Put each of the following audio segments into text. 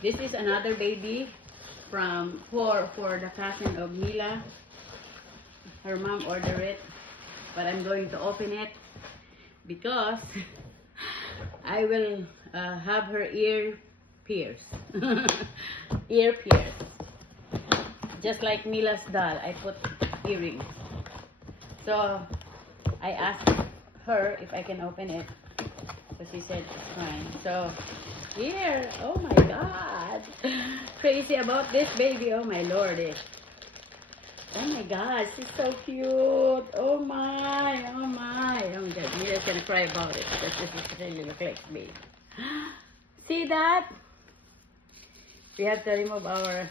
This is another baby for the cousin of Mila. Her mom ordered it, but I'm going to open it because I will have her ear pierced. Ear pierced. Just like Mila's doll, I put earrings. So I asked her if I can open it. So she said it's fine. So here, oh my God, crazy about this baby. Oh my Lord, oh my God, she's so cute. Oh my, oh my, oh my God, Mira's gonna cry about it because this is really look like baby. See that? We have to remove her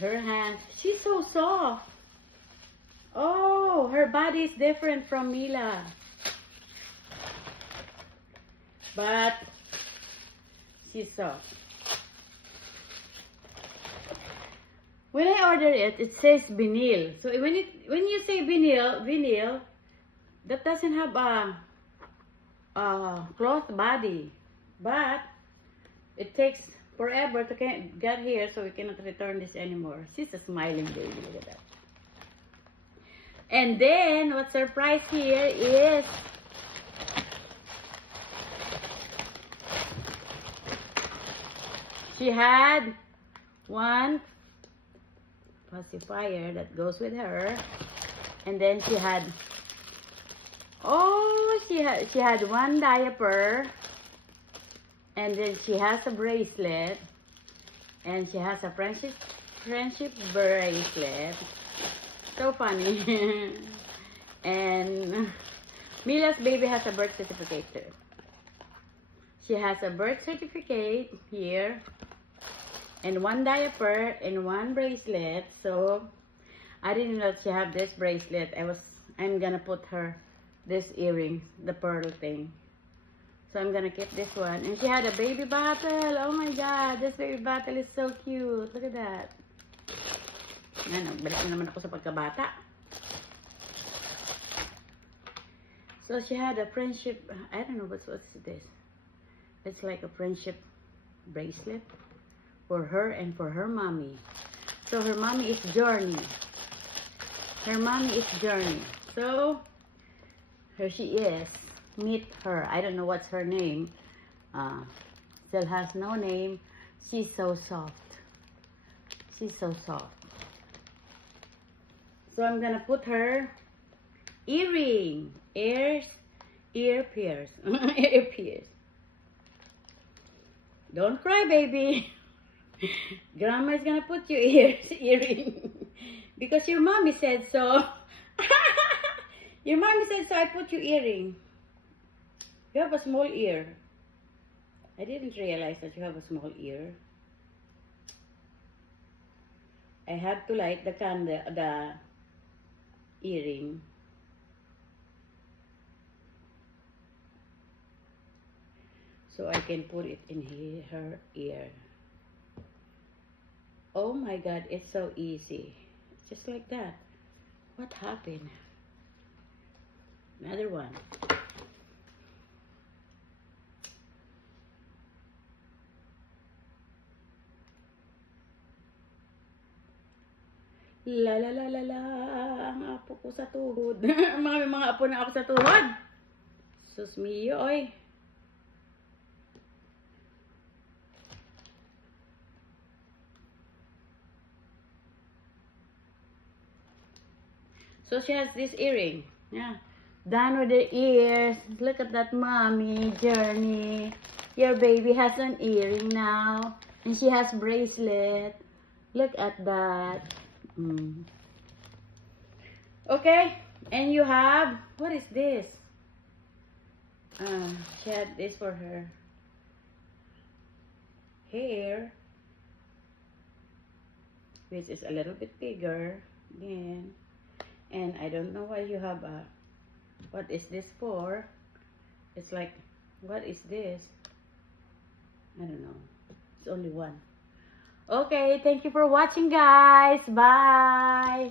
hands. She's so soft. Oh, her body is different from Mila. But she's soft. When I order it, it says vinyl. So when you say vinyl, that doesn't have a cloth body. But it takes forever to get here, so we cannot return this anymore. She's a smiling baby. Look at that. And then what's surprise here is she had one pacifier that goes with her, and then she had she had one diaper, and then she has a bracelet, and she has a friendship bracelet. So funny. And Mila's baby has a birth certificate too. She has a birth certificate here, and one diaper and one bracelet. So I didn't know she have this bracelet. I'm gonna put her this earrings, the pearl thing. So I'm gonna keep this one. And she had a baby bottle. Oh my God, this baby bottle is so cute. Look at that. Ano, balik na naman ako sa pagkabata. So she had a friendship, I don't know what's this. It's like a friendship bracelet for her and for her mommy. So her mommy is Journey. Her mommy is Journey. So here she is. Meet her. I don't know what's her name. Still has no name. She's so soft. She's so soft. So I'm gonna put her earring, ear pierce, ear pierce. Don't cry, baby. Grandma is gonna put you earring because your mommy said so. Your mommy said so. I put you earring. You have a small ear. I didn't realize that you have a small ear. I had to light the candle, the earring. So I can put it in her ear. Oh my God, it's so easy. Just like that. What happened? Another one. La la la la la, ang apo ko sa tuhod. mga apo na ako sa tuhod. Sus mio, oy. So she has this earring. Yeah. Done with the ears. Look at that, mommy, Journey. Your baby has an earring now. And she has bracelet. Look at that. Okay, and you have, what is this? She had this for her hair, which is a little bit bigger again. And I don't know why you have a What is this for? It's like, what is this? I don't know. It's only one. Okay, thank you for watching, guys. Bye.